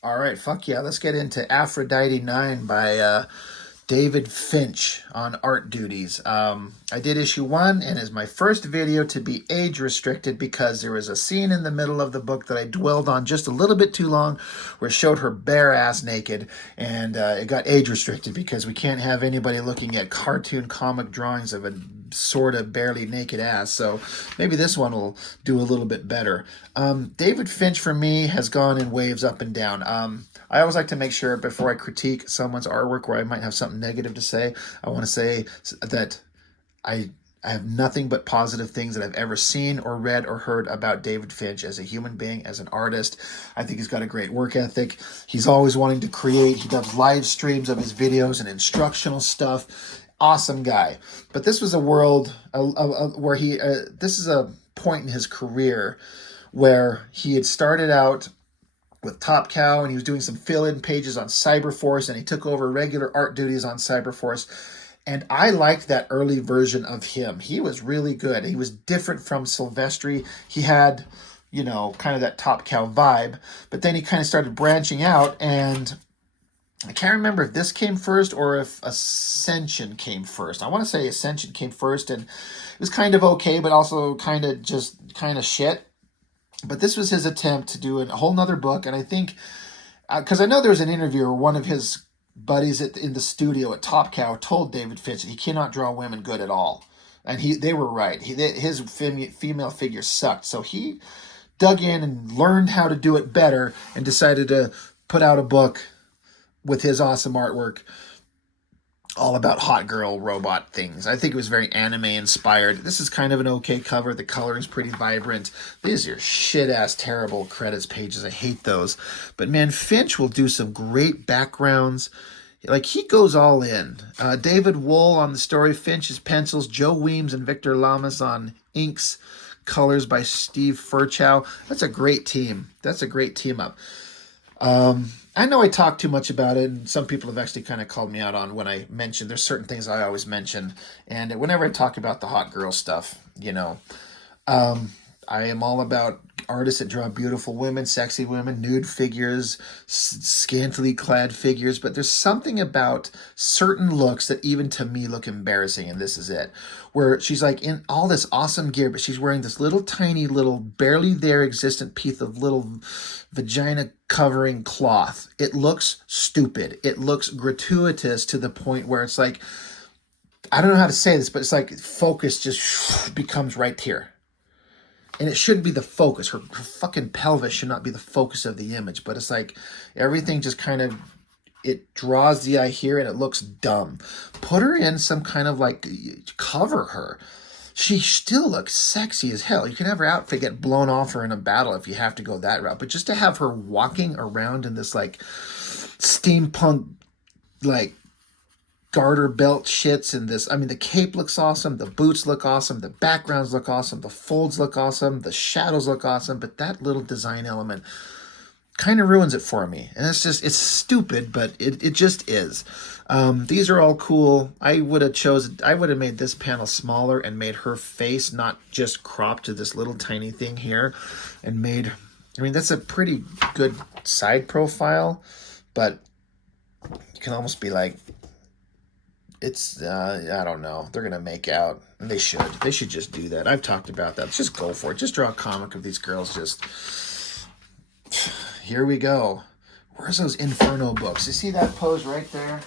All right, fuck yeah. Let's get into Aphrodite IX by David Finch on art duties. I did issue one, and is my first video to be age restricted because there was a scene in the middle of the book that I dwelled on just a little bit too long, where it showed her bare ass naked, and it got age restricted because we can't have anybody looking at cartoon comic drawings of a sort of barely naked ass. So maybe this one will do a little bit better. David Finch for me has gone in waves up and down. I always like to make sure before I critique someone's artwork where I might have something negative to say, I want to say that I I have nothing but positive things that I've ever seen or read or heard about David Finch as a human being, as an artist. I think he's got a great work ethic. He's always wanting to create. He does live streams of his videos and instructional stuff. Awesome guy. But this was a world where this is a point in his career where he had started out with Top Cow, and he was doing some fill-in pages on Cyberforce, and he took over regular art duties on Cyberforce. And I liked that early version of him. He was really good. He was different from Silvestri. He had, kind of that Top Cow vibe. But then he kind of started branching out, and I can't remember if this came first or if Ascension came first. I want to say Ascension came first, and it was kind of okay, but also kind of shit. But this was his attempt to do a whole nother book, and I think, because I know there was an interview where one of his buddies in the studio at Top Cow told David Finch that he cannot draw women good at all, and they were right. His female figure sucked, so he dug in and learned how to do it better, and decided to put out a book with his awesome artwork all about hot girl robot things. I think it was very anime inspired. This is kind of an okay cover. The color is pretty vibrant. These are shit ass terrible credits pages. I hate those. But man, Finch will do some great backgrounds. Like, he goes all in. David Wool on the story, Finch's pencils, Joe Weems and Victor Lamas on inks, colors by Steve Furchow. That's a great team. That's a great team up. I know I talk too much about it, and some people have actually kind of called me out on when I mention, there's certain things I always mention, and whenever I talk about the hot girl stuff, I am all about artists that draw beautiful women, sexy women, nude figures, scantily clad figures, but there's something about certain looks that even to me look embarrassing, and this is it. Where she's like in all this awesome gear, but she's wearing this little tiny little barely there existent piece of little vagina covering cloth. It looks stupid. It looks gratuitous to the point where it's like, I don't know how to say this, but it's like focus just becomes right here. And it shouldn't be the focus. Her fucking pelvis should not be the focus of the image. But it's like everything just kind of, it draws the eye here and it looks dumb. Put her in some kind of like, cover her. She still looks sexy as hell. You can have her outfit get blown off her in a battle if you have to go that route. But just to have her walking around in this like steampunk, like garter belt shits and this. I mean, the cape looks awesome. The boots look awesome. The backgrounds look awesome. The folds look awesome. The shadows look awesome. But that little design element kind of ruins it for me. And it's stupid, but it just is. These are all cool. I would have made this panel smaller and made her face not just cropped to this little tiny thing here, and that's a pretty good side profile, but you can almost be like, it's, I don't know. They're going to make out. And they should. They should just do that. I've talked about that. Just go for it. Just draw a comic of these girls. Here we go. Where's those Inferno books? You see that pose right there?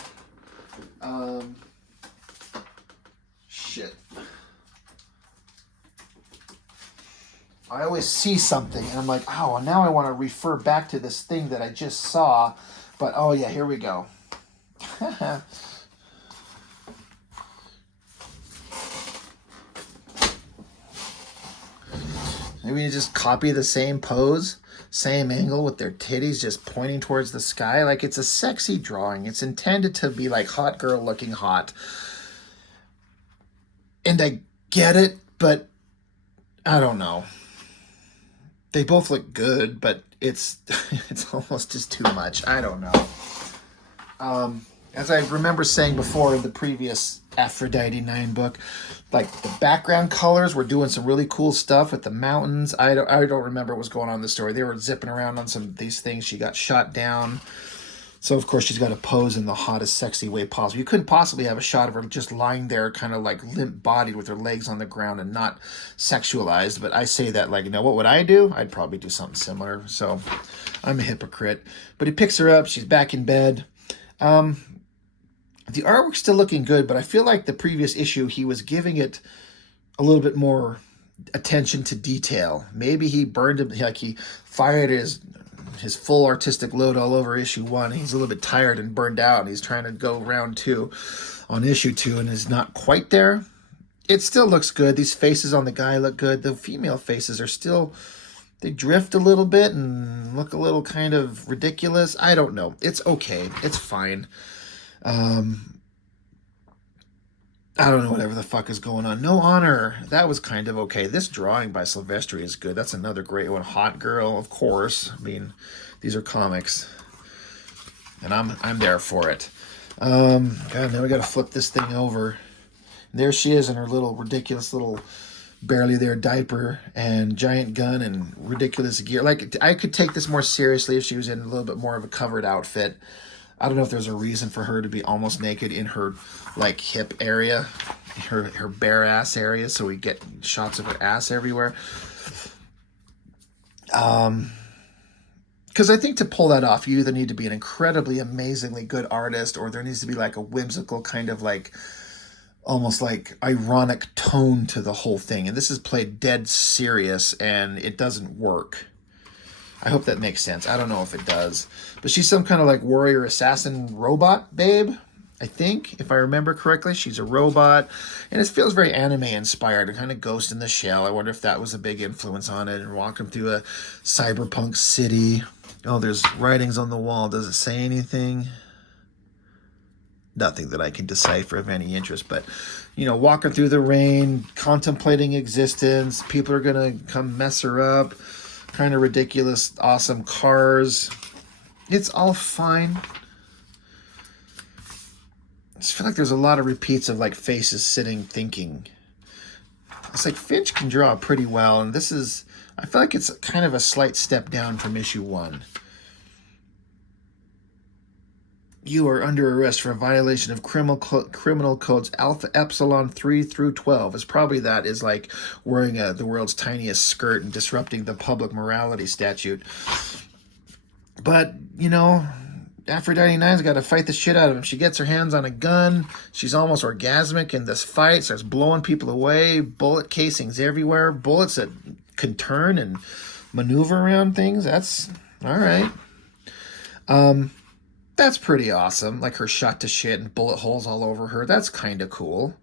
Shit. I always see something and I'm like, oh, now I want to refer back to this thing that I just saw. But, oh yeah, here we go. Maybe you just copy the same pose, same angle with their titties just pointing towards the sky. Like, it's a sexy drawing. It's intended to be like hot girl looking hot. And I get it, but I don't know. They both look good, but it's almost just too much. I don't know. as I remember saying before in the previous Aphrodite IX book, like the background colors were doing some really cool stuff with the mountains. I don't remember what was going on in the story. They were zipping around on some of these things. She got shot down. So, of course, she's got to pose in the hottest, sexy way possible. You couldn't possibly have a shot of her just lying there kind of like limp-bodied with her legs on the ground and not sexualized. But I say that like, you know, what would I do? I'd probably do something similar. So I'm a hypocrite. But he picks her up. She's back in bed. The artwork's still looking good, but I feel like the previous issue, he was giving it a little bit more attention to detail. Maybe he burned him, like he fired his full artistic load all over issue 1. He's a little bit tired and burned out, and he's trying to go round 2 on issue 2 and is not quite there. It still looks good. These faces on the guy look good. The female faces are still, they drift a little bit and look a little kind of ridiculous. I don't know. It's okay. It's fine. I don't know whatever the fuck is going on. No Honor. That was kind of okay. This drawing by Silvestri is good. That's another great one. Hot Girl, of course. I mean, these are comics. And I'm there for it. God, now we gotta flip this thing over. There she is in her little ridiculous little barely there diaper and giant gun and ridiculous gear. Like, I could take this more seriously if she was in a little bit more of a covered outfit. I don't know if there's a reason for her to be almost naked in her, like, hip area, her bare ass area, so we get shots of her ass everywhere. Because I think to pull that off, you either need to be an incredibly, amazingly good artist, or there needs to be, like, a whimsical kind of, like, almost, like, ironic tone to the whole thing. And this is played dead serious, and it doesn't work. I hope that makes sense. I don't know if it does. But she's some kind of like warrior assassin robot babe, I think, if I remember correctly. She's a robot. And it feels very anime inspired. A kind of Ghost in the Shell. I wonder if that was a big influence on it. And walking through a cyberpunk city. Oh, there's writings on the wall. Does it say anything? Nothing that I can decipher of any interest. But, you know, walking through the rain, contemplating existence. People are going to come mess her up. Kind of ridiculous, awesome cars. It's all fine. I just feel like there's a lot of repeats of like faces sitting thinking. It's like Finch can draw pretty well, and this is, I feel like it's kind of a slight step down from issue 1. You are under arrest for a violation of criminal codes Alpha Epsilon 3 through 12. It's probably that is like wearing the world's tiniest skirt and disrupting the public morality statute. But, you know, Aphrodite IX's got to fight the shit out of him. She gets her hands on a gun. She's almost orgasmic in this fight. Starts blowing people away. Bullet casings everywhere. Bullets that can turn and maneuver around things. That's all right. That's pretty awesome. Like her shot to shit and bullet holes all over her. That's kind of cool.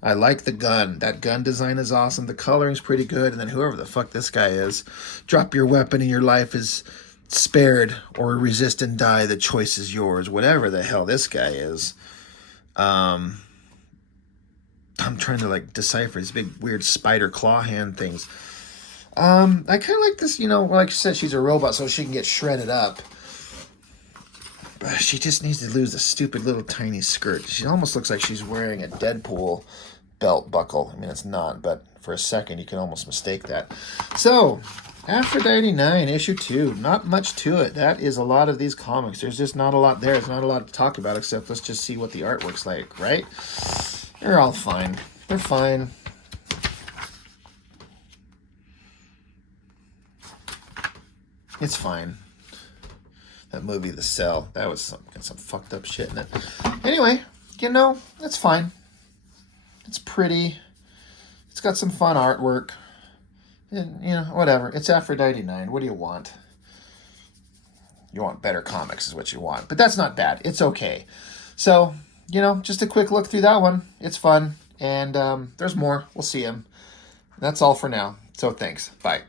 I like the gun. That gun design is awesome. The coloring's pretty good. And then whoever the fuck this guy is, drop your weapon and your life is spared, or resist and die. The choice is yours. Whatever the hell this guy is. I'm trying to like decipher these big weird spider claw hand things. I kind of like this, you know, like I said, she's a robot so she can get shredded up. She just needs to lose the stupid little tiny skirt. She almost looks like she's wearing a Deadpool belt buckle. I mean, it's not, but for a second, you can almost mistake that. So, Aphrodite IX, issue 2. Not much to it. That is a lot of these comics. There's just not a lot there. There's not a lot to talk about, except let's just see what the artwork's like, right? They're all fine. They're fine. It's fine. That movie, The Cell, that was some fucked up shit in it. Anyway, you know, it's fine. It's pretty. It's got some fun artwork. And, you know, whatever. It's Aphrodite IX. What do you want? You want better comics is what you want. But that's not bad. It's okay. So, you know, just a quick look through that one. It's fun. And there's more. We'll see him. That's all for now. So thanks. Bye.